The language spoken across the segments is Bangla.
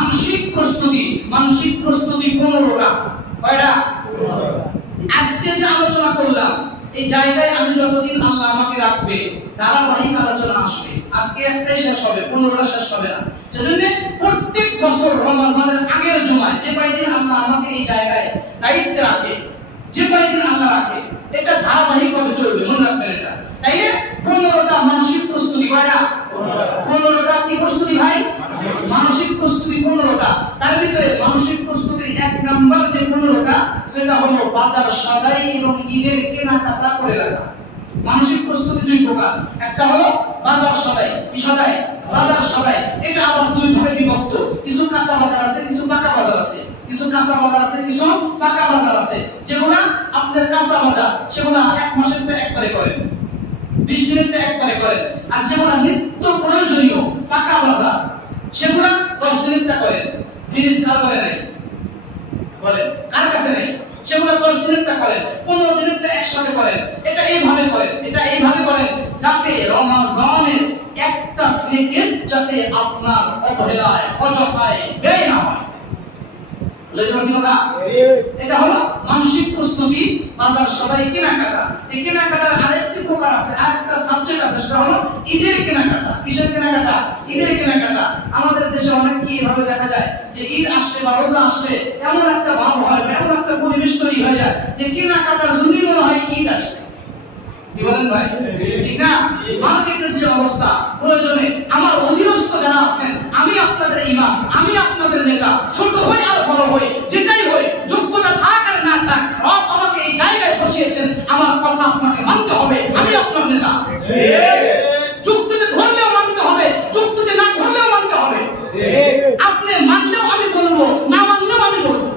মানসিক প্রস্তুতি 15টা। কয়টা? আজকে যে আলোচনা করলাম এই জায়গায় আমি যতদিন আল্লাহ আমাকে রাখবে ধারাবাহিক আলোচনা আসবে। আজকে একটাই শেষ হবে, 15টা শেষ হবে না। সেজন্য প্রত্যেক বছর রমজানের আগের জুমায় যে কয়েকদিন আল্লাহ আমাকে এই জায়গায় দায়িত্বে রাখে, যে কয়েকদিন আল্লাহ রাখে, এটা ধারাবাহিকভাবে চলবে, মনে রাখবেন এটা। তাই না? 15টা মানসিক প্রস্তুতি। কয়টা? 15টা কি প্রস্তুতি ভাই? মানসিক প্রস্তুতি 15টা। তার ভিতরে মানসিক প্রস্তুতির 1 নাম্বার যে 15টা সেটা হলো বাজার সদাই এবং ঈদের কেনাকাটা করে রাখা। মানসিক প্রস্তুতি 2 প্রকার। একটা হলো বাজার সদাই। কি সদাই? বাজার সদাই। এটা আবার 2 ভাগে বিভক্ত। কিছু কাঁচা বাজার আছে, কিছু পাকা বাজার আছে। কিছু কাঁচা বাজার আছে, কিছু পাকা বাজার আছে। যেগুলো আপনার কাঁচা বাজার সেগুলো 1 মাসের তো একবারে করেন, 20 দিনের তো একবারে করেন। আর যেগুলো নিত্য প্রয়োজনীয় পাকা বাজার সেগুলো 10 দিনের টা করেন। ফিনিশ কার করে নাই? বলেন কার কাছে নাই? সেগুলো 10 দিনের টা করেন, 15 দিনের টা একসাথে করেন। এটা এইভাবে করেন, এটা এইভাবে করেন যাতে রমজানের একটা সেকেন্ড যাতে আপনার অবহেলায় অযথায় ব্যয় না হয়। বুঝতে পারছেন কথা? এটা হলো মানসিক প্রস্তুতি, বাজার সদাই কেনাকাটা। এই কেনাকাটার আরেকটি প্রকার আছে, আরেকটা সাবজেক্ট আছে, সেটা হলো ঈদের কেনাকাটা। কিসের কেনাকাটা? ঈদের কেনাকাটা। আমাদের দেশে অনেক কি এভাবে দেখা যায় যে ঈদ আসলে বা রোজা আসলে এমন একটা ভাব হয়, এমন একটা পরিবেশ তৈরি হয়ে যায় যে কেনাকাটার জন্যই মনে হয় ঈদ আসছে। কি বলেন ভাই? ঠিক না? মার্কেটের যে অবস্থা, প্রয়োজনে আমার অধীনস্থ যারা আছেন, আমি আপনাদের ইমাম, আমি আপনাদের নেতা, ছোট হই আর বড় হই, যেটাই হই, যোগ্যতা থাক আর না থাক, রব আমাকে এই জায়গায় বসিয়েছেন, আমার কথা আপনাকে মানতে হবে। আমি আপনার নেতা। যুক্তিতে ধরলেও মানতে হবে, যুক্তিতে না ধরলেও মানতে হবে। আপনি মানলেও আমি বলবো, না মানলেও আমি বলবো।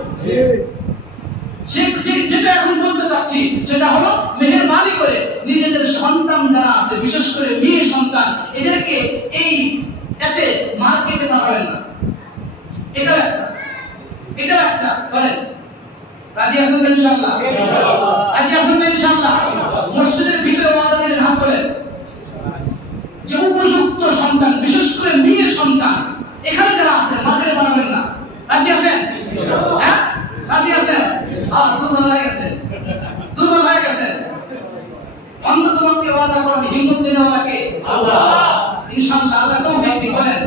যেটা এখন বলতে চাচ্ছি সেটা হলো মেহেরবানি করে নিজেদের সন্তান যারা আছে, বিশেষ করে মেয়ে সন্তান, এদেরকে এই এতে মার্কেটে পাঠাবেন না। এটাও একটা বলেন রাজি আছেন ইনশাআল্লাহ? রাজি আছেন ইনশাআল্লাহ? মসজিদের ভিতরে ওয়াদা দিলেন, হাত তোলেন যে উপযুক্ত সন্তান, বিশেষ করে মেয়ে সন্তান এখানে যারা আছেন মার্কেটে পাঠাবেন না। রাজি আছেন? হ্যাঁ রাজি আছেন? দুর্বল হয়ে গেছে। অন্তত তোমাকে ওয়াদা করেন, হিম্মত দেওয়াকে আল্লাহ। ইনশাআল্লাহ আল্লাহ তৌফিক দিন। বলেন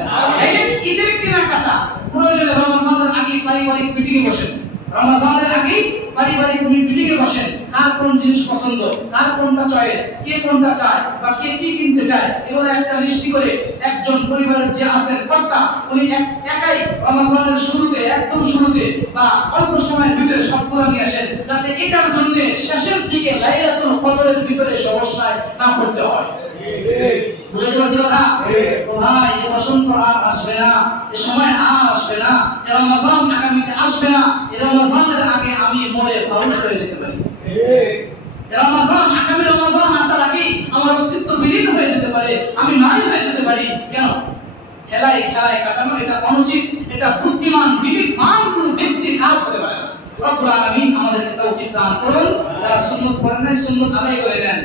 এই ঈদের কেনাকাটা প্রয়োজনে রমজানের আগে পারিবারিক মিটিংয়ে বসেন। রমজানের আগে পারিবারিক মিটিংয়ে বসেন। কার কোন জিনিস পছন্দ, কার কোনটা চয়েস, কে কোনটা চায় বা কে কি কিনতে চায়, এগুলো একটা লিস্টি করে একজন পরিবারের যে আছেন কর্তা, উনি একাই রমজানের শুরুতে, একদম শুরুতে বা অল্প সময়ের ভিতরে সবগুলো নিয়ে আসেন, যাতে এটার জন্য শেষের দিকে লাইলাতুল কদরের ভিতরে সমস্যায় না পড়তে হয়। বুঝতে পারছি কথা? ও ভাই, এই বসন্ত আর আসবে না, এই সময় আর আসবে না, এই রমজান আগামীতে আসবে না। এই রমজানের আগে আমি মরে ফাউস হয়ে যেতে পারি। রমজান, আগামী রমজান আসার আগে আমার অস্তিত্ব বিলীন হয়ে যেতে পারে, আমি নাই হয়ে যেতে পারি। কেন? খেলায় কাটানো এটা অনুচিত, এটা বুদ্ধিমান বিবেকমান কোন ব্যক্তির কাজ হতে পারে না। রব্বুল আলামিন আমাদেরকে তৌফিক দান করুন। যারা সুন্নাত পড়েন নাই সুন্নাত আদায় করে নেন।